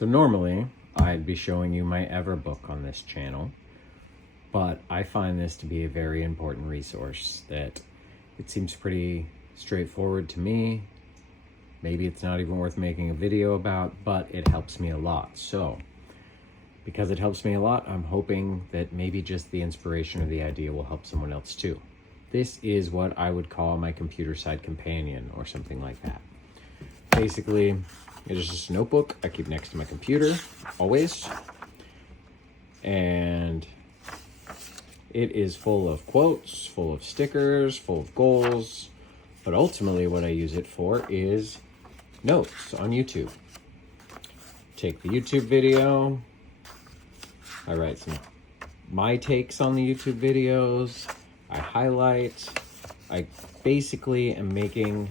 So normally I'd be showing you my Everbook on this channel, but I find this to be a very important resource that it seems pretty straightforward to me. Maybe it's not even worth making a video about, but it helps me a lot. So because it helps me a lot, I'm hoping that maybe just the inspiration or the idea will help someone else too. This is what I would call my computer side companion or something like that. Basically, it is just a notebook I keep next to my computer, always. And it is full of quotes, full of stickers, full of goals. But ultimately what I use it for is notes on YouTube. Take the YouTube video. I write my takes on the YouTube videos. I highlight. I basically am making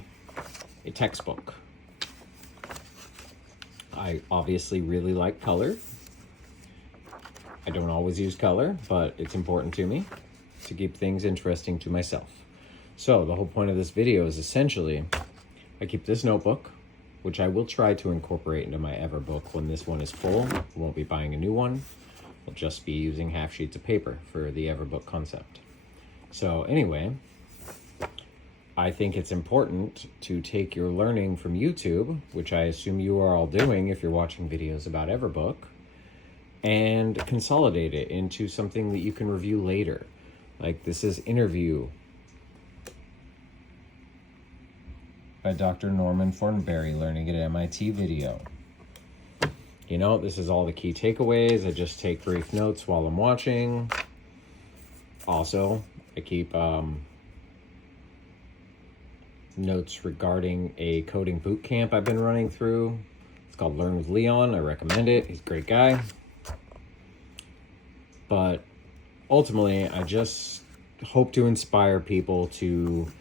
a textbook. I obviously really like color. I don't always use color, but it's important to me to keep things interesting to myself. So the whole point of this video is essentially, I keep this notebook, which I will try to incorporate into my Everbook when this one is full. I won't be buying a new one. I'll just be using half sheets of paper for the Everbook concept. So anyway, I think it's important to take your learning from YouTube, which I assume you are all doing if you're watching videos about Everbook, and consolidate it into something that you can review later. Like this is Interview by Dr. Norman Fortenberry, Learning at MIT video. You know, this is all the key takeaways. I just take brief notes while I'm watching. Also, I keep notes regarding a coding boot camp I've been running through. It's called Learn with Leon. I recommend it. He's a great guy. But ultimately, I just hope to inspire people to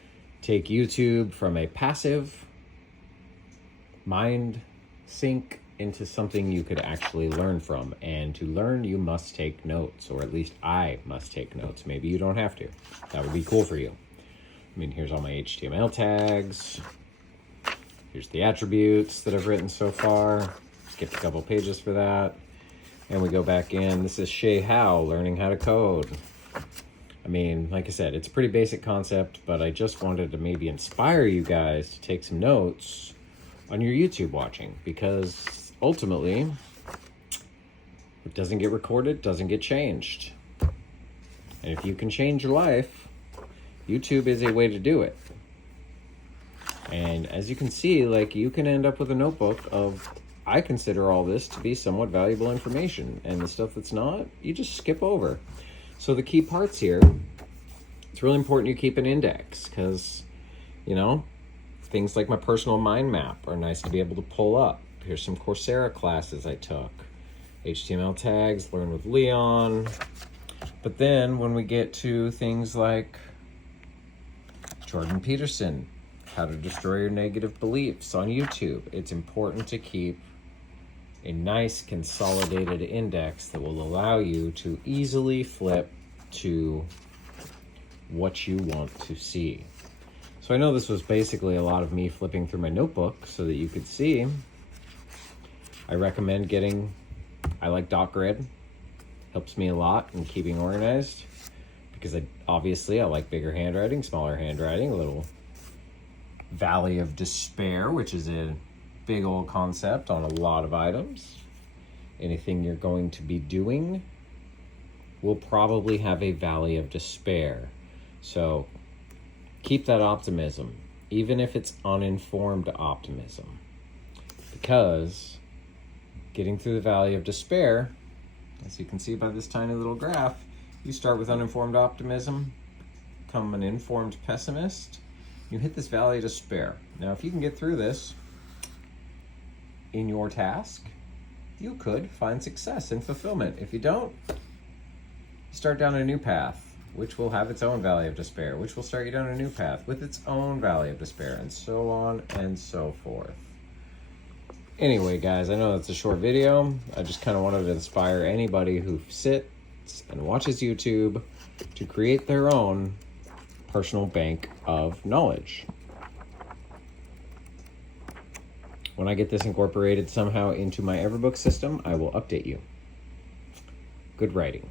take YouTube from a passive mind sink into something you could actually learn from. And to learn, you must take notes, or at least I must take notes. Maybe you don't have to. That would be cool for you. I mean, here's all my HTML tags. Here's the attributes that I've written so far. Skipped a couple pages for that. And we go back in. This is Shay Howe, learning how to code. I mean, like I said, it's a pretty basic concept, but I just wanted to maybe inspire you guys to take some notes on your YouTube watching, because ultimately, what doesn't get recorded doesn't get changed. And if you can change your life, YouTube is a way to do it. And as you can see, like, you can end up with a notebook of, I consider all this to be somewhat valuable information, and the stuff that's not, you just skip over. So the key parts here, it's really important you keep an index, because, you know, things like my personal mind map are nice to be able to pull up. Here's some Coursera classes I took. HTML tags, Learn with Leon. But then when we get to things like Jordan Peterson, How to Destroy Your Negative Beliefs on YouTube, it's important to keep a nice consolidated index that will allow you to easily flip to what you want to see. So I know this was basically a lot of me flipping through my notebook so that you could see. I recommend I like dot grid. Helps me a lot in keeping organized, because obviously I like bigger handwriting, smaller handwriting, a little valley of despair, which is a big old concept on a lot of items. Anything you're going to be doing will probably have a valley of despair. So keep that optimism, even if it's uninformed optimism, because getting through the valley of despair, as you can see by this tiny little graph, you start with uninformed optimism, become an informed pessimist, you hit this valley of despair. Now, if you can get through this in your task, you could find success and fulfillment. If you don't, you start down a new path, which will have its own valley of despair, which will start you down a new path with its own valley of despair, and so on and so forth. Anyway, guys, I know it's a short video. I just kind of wanted to inspire anybody who sits and watches YouTube to create their own personal bank of knowledge. When I get this incorporated somehow into my Everbook system, I will update you. Good writing.